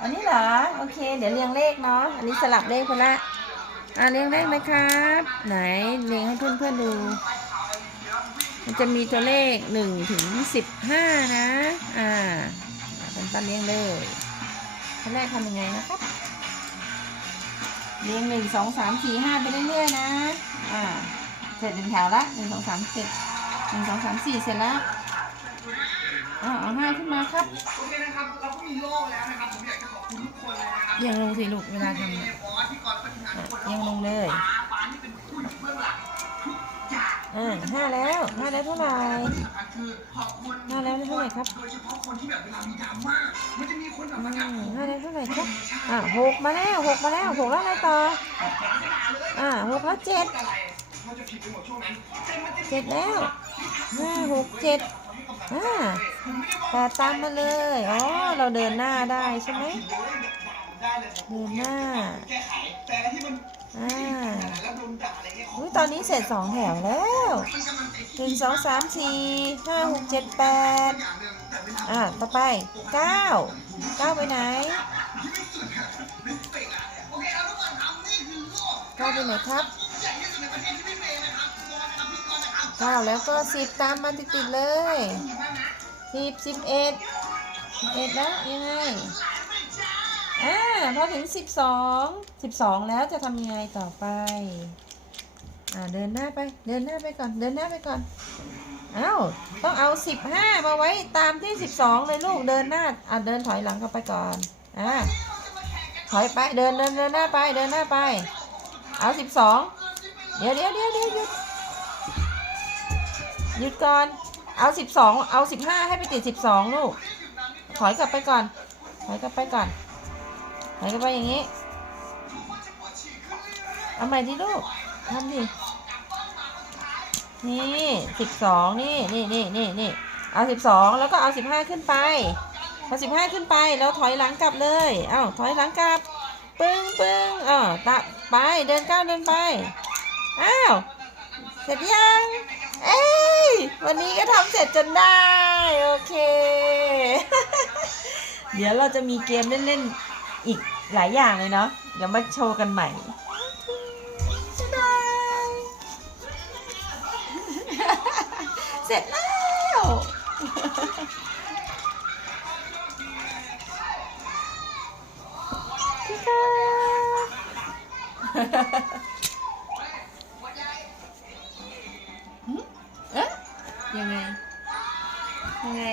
อันนี้เหรอ โอเค เดี๋ยวเรียงเลขเนาะ อันนี้สลับเลขคนละอ่าเรียงเลขไหมครับ ไหนเรียงให้เพื่อนๆดู มันจะมีตัวเลขหนึ่งถึงสิบห้านะ อ่าเป็นตันเรียงเลยขั้นแรกทำยังไงนะครับ เรียงหนึ่งสองสามสี่ห้าไปเรื่อยๆนะ อ่า เสร็จหนึ่งแถวละหนึ่งสองสามเสร็จหนึ่งสองสามสี่เสร็จแล้วอ่าเอาห้าขึ้นมาครับ นะครับเราก็มีโล่แล้วนะครับผมอยากจะขอบคุณทุกคนเลยนะครับเอียงลงสิลูกเวลาทำเออะฟอสที่ก่อนปฏิบัติทุกคนเอียงลงเลยป้าป้านี่เป็นผู้อยู่เบื้องหลังทุกอย่างอ่าห้าแล้วห้าแล้วเท่าไหร่ที่สำคัญคือขอบคุณห้าแล้วเท่าไหร่ครับโดยเฉพาะคนที่แบบเวลามีดราม่ามันจะมีคนแบบอืมาทักมผมห้าแล้วเท่าไหร่ครับอ่าหกมาแล้วหกมาแล้วหกแล้วอะไรต่ออ่าหกแล้วเจ็ดอะไรมันจะผิดไปหมดช่วงนั้นแต่มันจะเจ็ดแล้วห้าหกเจ็ด อ่าตาตามมาเลย อ๋อ เราเดินหน้าได้ใช่ไหมเดินหน้าอ่าอุ้ยตอนนี้เสร็จสองแถวแล้วหนึ่งสองสามสี่ห้าหกเจ็ดแปดอ่าต่อไปเก้าเก้าไปไหนเก้าไปไหนครับ เก้าแล้วก็สิบตามมาติดๆเลยสิบสิบเอ็ดสิบเอ็ดแล้วยังไงอ่าพอถึงสิบสองสิบสองแล้วจะทำยังไงต่อไปอ่าเดินหน้าไปเดินหน้าไปก่อนเดินหน้าไปก่อนเอ้าต้องเอาสิบห้ามาไว้ตามที่สิบสองเลยลูกเดินหน้าอ่าเดินถอยหลังกลับไปก่อนอ่าถอยไปเดินเดินเดินหน้าไปเดินหน้าไป เอาสิบสองเดี๋ยวเดี๋ยวเดี๋ยวเดี๋ยว หยุดก่อน เอาสิบสองเอาสิบห้าให้ไปติดสิบสองลูก ถอยกลับไปก่อน ถอยกลับไปก่อน ถอยกลับไปอย่างนี้ เอาใหม่ดิลูกทำดินี่สิบสองนี่นี่นี่นี่นี่เอาสิบสองแล้วก็เอาสิบห้าขึ้นไปพอสิบห้าขึ้นไปแล้วถอยหลังกลับเลยเอ้าถอยหลังกลับ ปึ้งปึ้งเอ่าตะไปเดินก้าวเดินไป อ้าว เสร็จยัง เอ้ย วันนี้ก็ทำเสร็จจนได้ โอเค เดี๋ยวเราจะมีเกมเล่นๆ อีกหลายอย่างเลยเนาะเดี๋ยวมาโชว์กันใหม่บ๊ายบายเสร็จแล้วพี่ค่ะหึเอ๊ะ ยังไง ยังไง